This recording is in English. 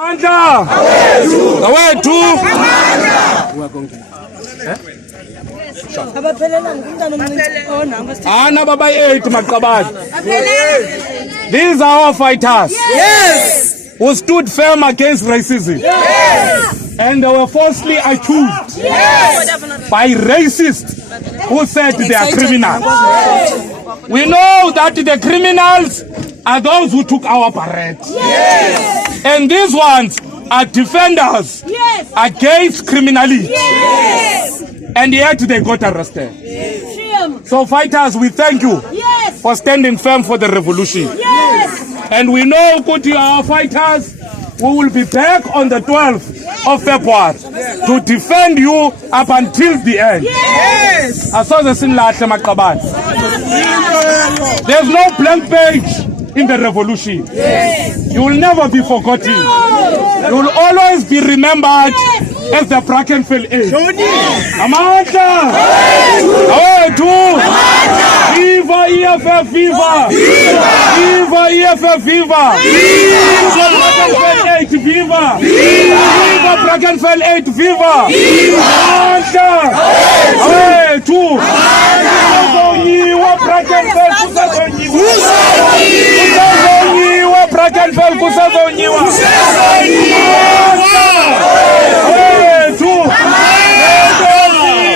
Amandla awethu Ana baba 8 maqabane. These are our fighters. Yes. Who stood firm against racism. Yes. And they were falsely accused. Yes. By racists who said they are criminals. We know that the criminals are those who took our parade. Yes. And these ones are defenders against criminality. Yes. And yet they got arrested. Yes. So fighters, we thank you for standing firm for the revolution. Yes. And we know, Kuti, our fighters, we will be back on the 12th of February to defend you up until the end. Yes. There's no blank page in the revolution. Yes. You will never be forgotten. No. You will always be remembered as the Brackenfell Age. Amandla! Awethu! Viva EFF, viva! Viva EFF, viva! Viva Brackenfell 8, viva! Viva Brackenfell 8, viva! Amandla! Awethu! Kusazonyiwa Brackenfell, kusazonyiwa! Kusazonyiwa Brackenfell, kusazonyiwa!